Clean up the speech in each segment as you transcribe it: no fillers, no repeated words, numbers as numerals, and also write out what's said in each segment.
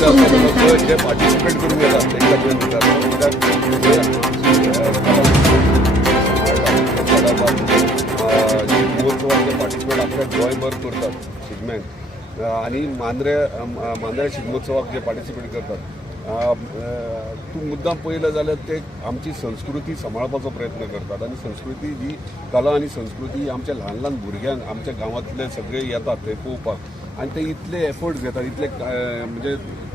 जे पार्टिसिपेट करून येतात महोत्सवात जे पार्टिसिपेट आपल्या गोंयभर करतात शिगम्याक आणि मांद्रे शिगमोत्सवाक जे पार्टिसिपेट करतात तूं मुद्दाम पळयलें जाल्यार ते आमची संस्कृती सांबाळपाचो प्रयत्न करतात आणि संस्कृती जी कला आणि संस्कृती आमच्या ल्हान ल्हान भुरग्यांक आमच्या गांवांतले सगळे येतात ते पळोवपाक आणि ते इतले एफर्ट्स घेतात इतले म्हणजे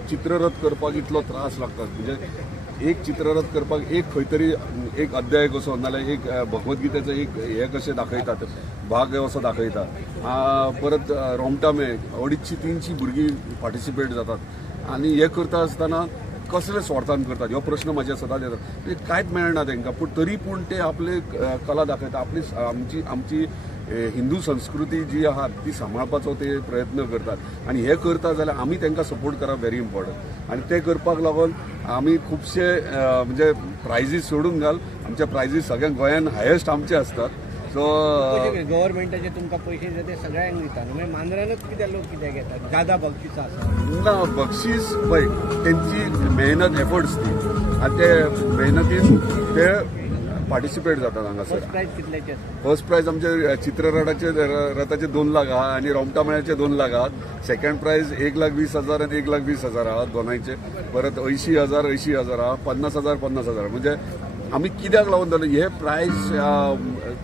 चित्ररथ करपाक इतलो त्रास लागतात म्हणजे एक चित्ररथ करपाक एक खंय तरी एक अध्याय कसो नाल्यार एक भगवद्गीतेचो एक हे कशें दाखयतात भाग असो दाखयता परत रोमटामे 250-300 भुरगीं पार्टिसिपेट जातात आणि हे करता आसतना कसले स्वार्थान करतात हो प्रश्न म्हाजे सदांच येतात ते कांयच मेळना तांकां पूण ते आपले कला दाखयता आपली आमची हिंदू संस्कृती जी आहा ती सांबाळपाचो ते प्रयत्न करतात आणि हे करता जाल्यार आमी तांकां सपोर्ट करप व्हेरी इम्पॉर्टंट आणि ते करपाक लागून आमी खुबशे म्हणजे प्रायजीस सोडून घाल आमचे प्रायजीस सगळ्या गोंयान हायेस्ट आमचे असतात सो गव्हर्नमेंटाचे तुमकां पयशे ते सगळ्यांक दितात मागीर मांद्र्यानूच कित्याक लोक कित्याक घेतात जादा बक्षिसां आसा ना बक्षीस पळय तेंची मेहनत एफर्ट्स ती आनी ते मेहनतीन ते पार्टिसिपेट जातात हांगासर प्रायज कितल्याचे फर्स्ट प्रायज आमचे रथाचे 2 लाख आहा आणि रोमटामेळ्याचे 2 लाख आहात सेकंड प्रायज 1,20,000 आणि 1,20,000 आहात दोनांचे परत 80,000 आहा 50,000 म्हणजे आमी कित्याक लागून जालें हे प्रायज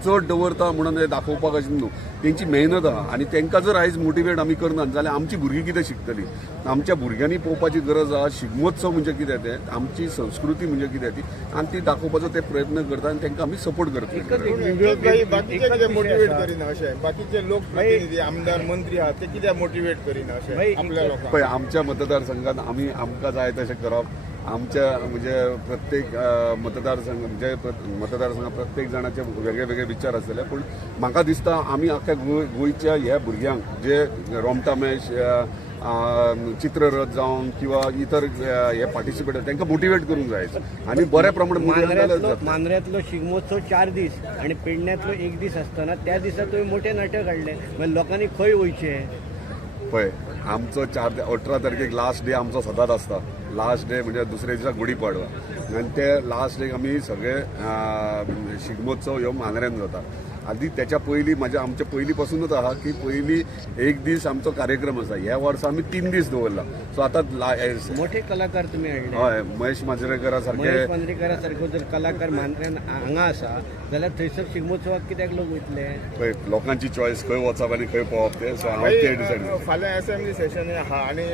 चड दवरता म्हणून हे दाखोवपाक अशें न्हू तेंची मेहनत आहा आनी तांकां जर आयज मोटिवेट आमी करनात जाल्यार आमची भुरगीं कितें शिकतलीं आमच्या भुरग्यांनी पळोवपाची गरज आहा शिगमोत्सव म्हणजे कितें ते आमची संस्कृती म्हणजे कितें ती आनी ती दाखोवपाचो ते प्रयत्न करता आनी तांकां आमी सपोर्ट करता मोटिवेट करिना अशें बाकीचे लोक प्रतिनिधी आमदार मंत्री आहात ते कित्याक मोटिवेट करिना अशें आपल्या लोकांक पळय आमच्या मतदारसंघात आमकां जाय तशें करप आमच्या म्हणजे प्रत्येक मतदारसंघात प्रत्येक जाणाचे वेगळे वेगळे विचार आसतले पूण म्हाका दिसता आमी आख्या गोंयच्या ह्या भुरग्यांक जे रोमटामे चित्ररथ जावं किंवा इतर हे पार्टिसिपेट तांकां मोटिवेट करूंक जाय आनी बऱ्या प्रमाणात मांद्र्यातलो शिगमोत्सव 4 दीस आणि पेडण्यातलो 1 दीस आसतना त्या दिसा तुवें मोठे नाटक काडले मागीर लोकांनी खंय वयचें पळय आमचो 18 तारखेक लास्ट डे आमचो सदांच आसता लास्ट डे म्हणजे दुसऱ्या दिसा गुढीपाडवा आनी ते लास्ट डेक आमी सगळे शिगमोत्सव ह्यो मांद्र्यान जाता आदी त्याच्या पयलीं आमच्या पयलीं पासूनच आहा की पयलीं 1 दीस आमचो कार्यक्रम आसा ह्या वर्सा आमी 3 दीस दवरला सो आतां मोठे कलाकार तुमी हाडले हय महेश मांजरेकरा सारको जर कलाकार मांद्र्यान हांगा आसा जाल्यार थंयसर शिगमोत्सवाक कित्याक लोक वयतले पळय लोकांची चॉयस खंय वचप आनी खंय पळोवप ते सो हांव ते डिसायड फाल्यां असेंब्ली सेशन आहा आनी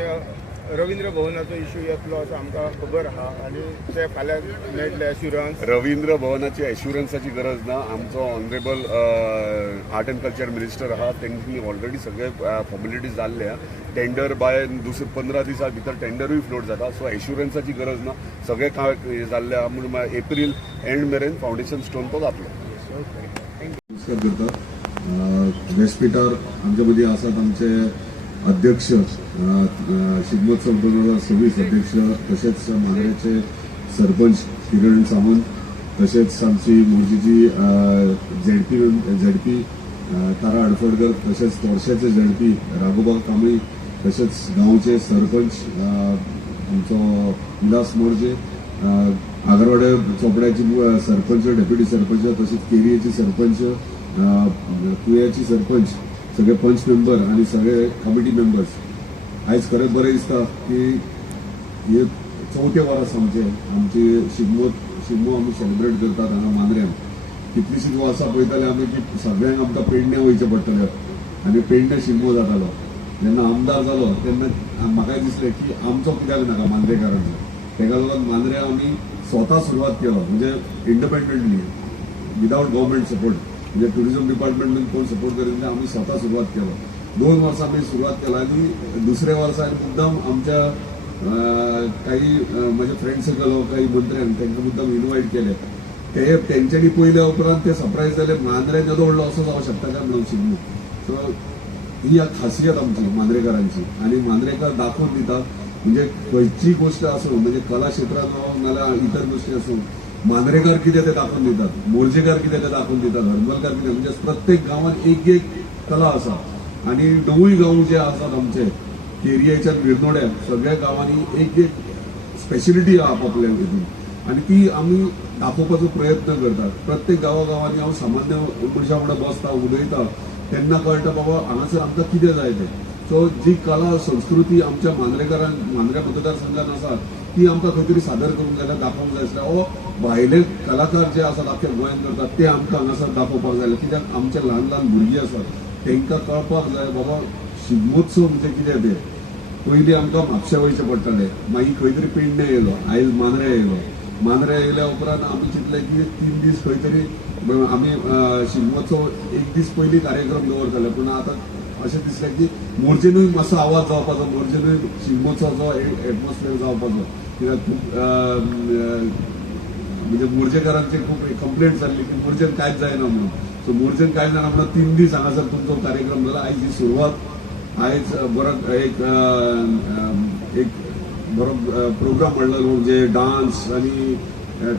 रवींद्र भवनाचो इश्यू येतलो असो आमकां खबर आहा आनी ते फाल्यां मेळटले एश्युरन्स रवींद्र भवनाची एश्युरन्साची गरज ना आमचो honourable art and culture minister आहा तेंनी ऑलरेडी सगळे फॉर्मेलिटीज जाल्ले टेंडर बाय 15 दिसां भितर टेंडरूय फ्लोट जाता सो एश्युरन्साची गरज ना सगळे काम जाल्ले आहा म्हणून एप्रील एंड मेरेन फावंडेशन स्टोन तो जातलो व्यासपीठार आमच्या मदीं आसात आमचे अध्यक्ष शिगमोत्सव 2026 अध्यक्ष तसेच मांद्र्याचे सरपंच किरण सावंत तसेच आमची मोर्जीची झेडपी तारा आडफोडकर तसेच तोरशेचे झेडपी राघोबा कांबळी तसेच गांवचे सरपंच आमचो उल्हास मोर्जे आगरवाडे चोपड्याची सरपंच डेप्युटी सरपंच तसेच केरियेची सरपंच कुयाची सरपंच सगळे पंच मेंबर आणि सगळे कमिटी मेंबर्स आयज खरेंच बरें दिसता की हे 4थें वर्स आमची शिगमो आमी सेलिब्रेट करतात हांगा मांद्र्यान कितलीशींच वर्सां पळयताले आमी की सगळ्यांक आमकां पेडण्यां वयचें पडटलें आनी पेडण्यां शिगमो जातालो जेन्ना आमदार जालो तेन्ना म्हाकाय दिसलें की आमचो कित्याक नाका मांद्रेकारांचो तेका लागून मांद्र्या आमी स्वता सुरवात केलो म्हणजे इंडिपेंडंटली विदावट गव्हर्मेंट सपोर्ट म्हणजे टुरिझम डिपार्टमेंटान कोण सपोर्ट करीत नाही आम्ही स्वतः सुरुवात केलो 2 वर्सां आम्ही सुरुवात केला आणि दुसऱ्या वर्सा मुद्दाम आमच्या काही माझे फ्रेंड सर्कल काही मंत्र्यांक तांकां मुद्दाम इन्वायट केले ते तेंच्यांनी पयल्या उपरांत ते सरप्रायज जाले मांद्र्यान येदो व्हडलो असो जावं शकता काय म्हणून शिगमो सो ही खासियत आमची मांद्रेकारांची आणि मांद्रेकार दाखवून दितात म्हणजे खंयची गोष्ट आसूं म्हणजे कला क्षेत्रांत नाल्यार इतर गोष्टी आसूं मांद्रेकार कितें ते दाखवून दितात मोर्जेकार कितें ते दाखवून दितात हरमलकार कितें म्हणजे प्रत्येक गांवांत एक कला आसा आणि 9 गांव जे आसात आमचे केरियाच्या निर्णोड्या सगळ्या गावांनी एक एक स्पेशलिटी आहा आपापल्या हितून आणि ती आम्ही दाखोवपाचो प्रयत्न करतात. प्रत्येक गांवांनी हांव सामान्य मनशा वांगडा बसता उलयता तेन्ना कळटा बाबा हांगासर आमकां कितें जाय तें. सो जी कला संस्कृती आमच्या मांद्रे मतदारसंघात आसा ती आमकां खंय तरी सादर करूंक जाय, दाखोवंक जाय आसता. भायले कलाकार जे आसात आख्या गोंयांत करतात ते आमकां हांगासर दाखोवपाक जाय. कित्याक आमचे ल्हान ल्हान भुरगीं आसात तांकां कळपाक जाय बाबा शिगमोत्सव म्हणजे कितें तें. पयलीं आमकां म्हापशा वयचें पडटालें, मागीर खंय तरी पेडणे येयलो, आयज मांद्रे येयलो. मांद्रे येयल्या उपरांत आमी चिंतलें की 3 दीस खंय तरी आमी शिगमोत्सव 1 दीस पयलीं कार्यक्रम दवरताले. पूण आतां अशें दिसलें की मोर्जेनूय मातसो आवाज जावपाचो, मोर्जेनूय शिगमोत्सवाचो एटमॉस्फियर जावपाचो. कित्याक खूब म्हणजे मोर्जेकारांची खूब कंप्लेंट जाल्ली की मोर्जेन कांयच जायना म्हणून. सो मोर्जेन कांय जायना म्हणून 3 दीस हांगासर तुमचो कार्यक्रम जाला. आयज ही सुरवात, आयज बरो एक बरो प्रोग्राम म्हणलो म्हणजे डान्स आनी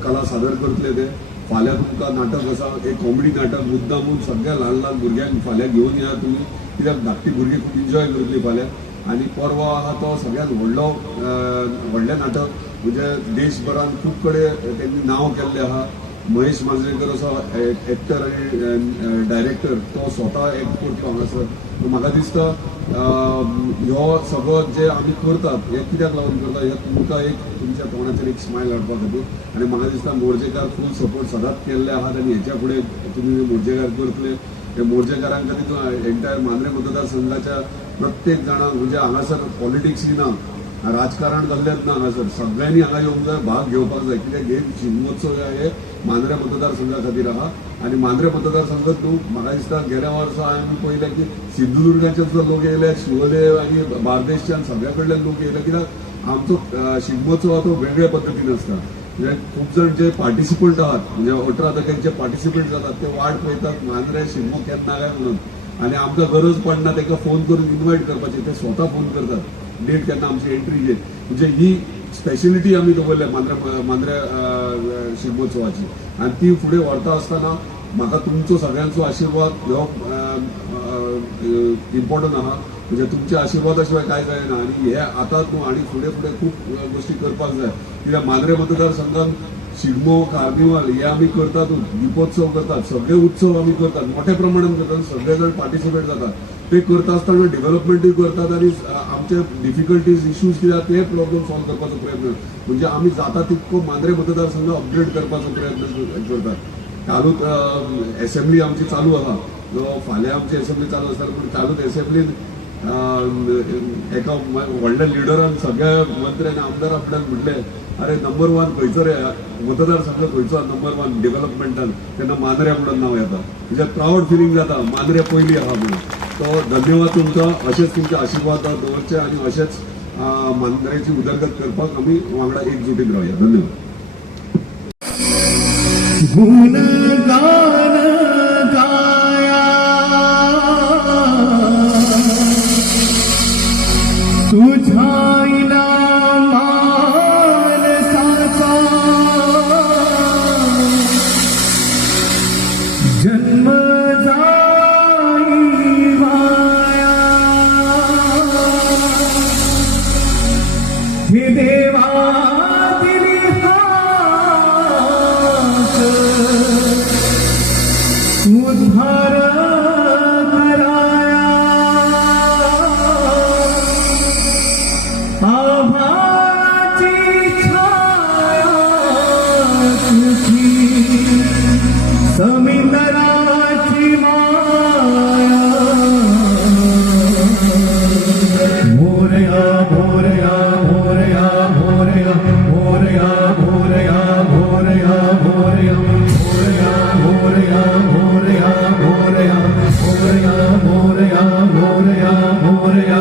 कला सादर करतले ते. फाल्यां तुमकां नाटक आसा, एक कॉमेडी नाटक मुद्दामून सगळ्या ल्हान ल्हान भुरग्यांक फाल्यां घेवन या तुमी, कित्याक धाकटी भुरगीं खूब एन्जॉय करतली फाल्यां. आनी परवा आहा तो सगळ्यात व्हडलें नाटक म्हणजे देशभरान खूब कडेन त्यांनी नांव केल्लें आहा. महेश मांजरेकर असो एक्टर आनी डायरेक्टर तो स्वता एक्ट करता हांगासर. म्हाका दिसता ह्यो सगळो जे आमी करतात हे कित्याक लागून करता, हे तुमकां एक तुमच्या तोंडाचेर एक स्मायल हाडपा खातीर. आनी म्हाका दिसता मोर्जेकार फूल सपोर्ट सदांच केल्ले आहात आनी हेच्या फुडें तुमी मोर्जेकार करतले. हे मोर्जेकारांक खातीर एंटायर मांद्रे मतदारसंघाच्या प्रत्येक जाणांक म्हणजे हांगासर पॉलिटिक्स ना, राजकारण जाल्लेंच ना. हांगासर सगळ्यांनी हांगा येवंक जाय, भाग घेवपाक जाय. कित्याक हे शिगमोत्सव हे मांद्रे मतदारसंघा खातीर आहा. आनी मांद्रे मतदारसंघात न्हू म्हाका दिसता गेल्या वर्सा हांवें पळयलें की सिंधुदुर्गाचे सुद्दां लोक येयले, शिवोले आनी बार्देशच्यान सगळ्या कडल्यान लोक येयले. कित्याक आमचो शिगमोत्सव हो वेगळ्या पद्दतीन आसता. म्हणजे खूब जाण जे पार्टिसिपंट आहात म्हणजे 18 टक्क्यांचे पार्टिसिपंट जातात ते वाट पळयतात मांद्रे शिगमो केन्ना काय म्हणून. आनी आमकां गरज पडना तांकां फोन करून इन्वायट करपाची, ते स्वता फोन करतात डेट केन्ना आमची एंट्री घे. म्हणजे ही स्पेशलिटी आमी दवरल्या मांद्रे शिगमोत्सवाची. आनी ती फुडें व्हरता आसतना म्हाका तुमचो सगळ्यांचो आशिर्वाद हो इम्पॉर्टंट आहा. म्हणजे तुमच्या आशिर्वादा शिवाय काय जायना. आनी हे आतांच न्हू आनी फुडें फुडें खूब गोश्टी करपाक जाय. कित्याक मांद्रे मतदारसंघान शिगमो, कार्निवाल हे आमी करतात, दिपोत्सव करतात, सगळे उत्सव आमी करतात, मोठ्या प्रमाणात करतात, सगळे जाण पार्टिसिपेट जातात. ते करता आसतना डेव्हलपमेंटूय करतात आनी आमचे डिफिकल्टीज इश्यूज कित्याक ते प्रॉब्लेम सॉल्व करपाचो प्रयत्न म्हणजे आमी जाता तितको मांद्रे मतदारसंघ अपग्रेड करपाचो प्रयत्न करतात. चालूच असेंब्ली आमची चालू आहा. फाल्यां आमची असेंब्ली चालू आसता पूण चालूच असेंब्लीन एका व्हडल्या लिडरान सगळ्या मंत्र्यान आमदारा फुड्यान म्हटलें अरे नंबर 1 खंयचो रे मतदारसंघ खंयचो नंबर 1 डेव्हलपमेंटान, तेन्ना मांद्रे म्हणून नांव येता. म्हणजे प्राऊड फिलींग जाता मांद्रे पयलीं आहा म्हणून. तो धन्यवाद तुमकां. अशेंच तुमचे आशिर्वाद दवरचे आनी अशेंच मांद्रेची उदरगत करपाक आमी वांगडा एकजुटीन रावया. धन्यवाद. जन्म जाई वाया हे देवा दिली हाक उद्धार कराया आभाची छाया तुझी समिंदराची माया मोरया मोरया मोरया मोरया मोरया मोरया मोरया मोरया मोरया मोरया मोरया मोरया मोरया मोरया मोरया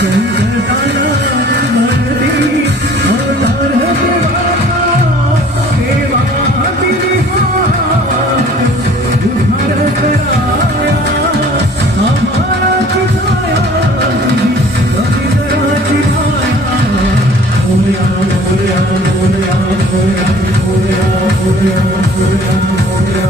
संकटाला मरती अवतार देवाचा देवा दिली हात उद्धार कराया आम्हाला चिताया रवींद्राची माया मोरया मोरया मोरया मोरया मोरया मोरया मोरया मोरया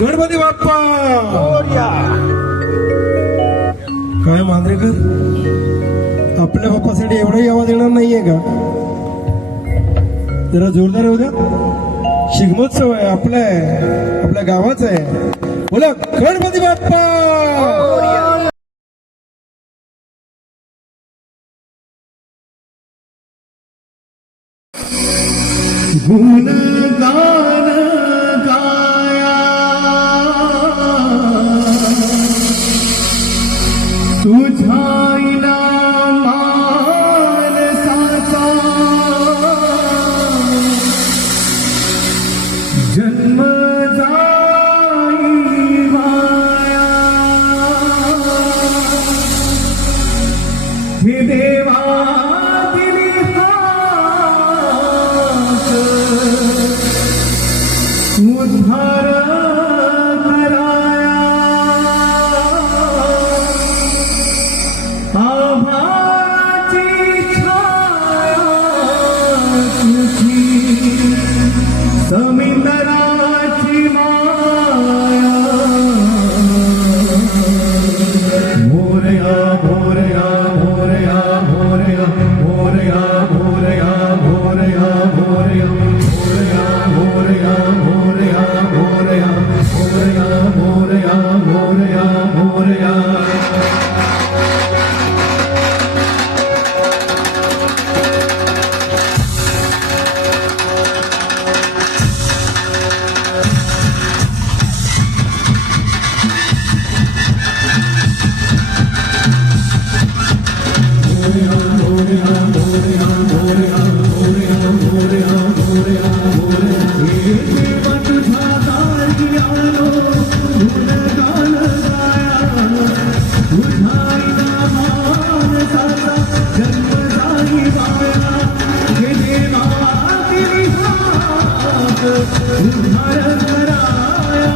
गणपती बाप्पा काय मांजरेकर आपल्या बाप्पासाठी एवढाही आवाज येणार नाहीये का? जरा जोरदार होऊ द्या. शिगमोत्सव आहे, आपल्या गावाचा आहे. बोला गणपती बाप्पा. गुणगान गाया तुझ्या मानसाचा जन्म जाई वाया हे देवा दिली हाक उद्धार कराया आभाची छाया तुझी समिंदराची माया मोरया मोरया मोरया मोरया मोरया मोरया मोरया मोरया मोरया मोरया मोरया मोरया मोरया मोरया मोरया मोरया उद्धार कराया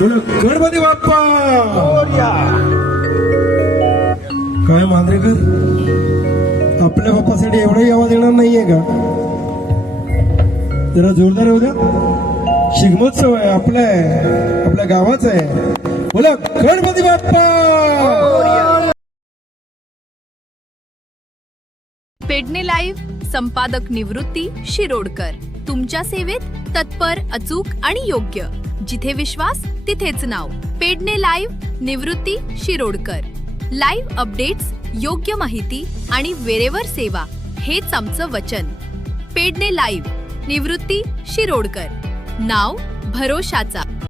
बोला गणपती बाप्पा. काय मांजरेकर, आपल्या बाप्पासाठी एवढाही आवाज येणार नाहीये का? जरा जोरदार होऊ द्या. शिगमोत्सव आहे, आपल्या गावाचा आहे. बोला गणपती बाप्पा. पेडणे लाईव्ह संपादक निवृत्ती शिरोडकर. तुमच्या सेवेत तत्पर, अचूक आणि योग्य. जिथे विश्वास तिथेच नाव. पेडणे लाईव्ह निवृत्ती शिरोडकर. लाईव्ह अपडेट्स, योग्य माहिती आणि वेरेवर सेवा हेच आमचं वचन. पेडणे लाईव्ह निवृत्ती शिरोडकर. नाव भरोशाचा.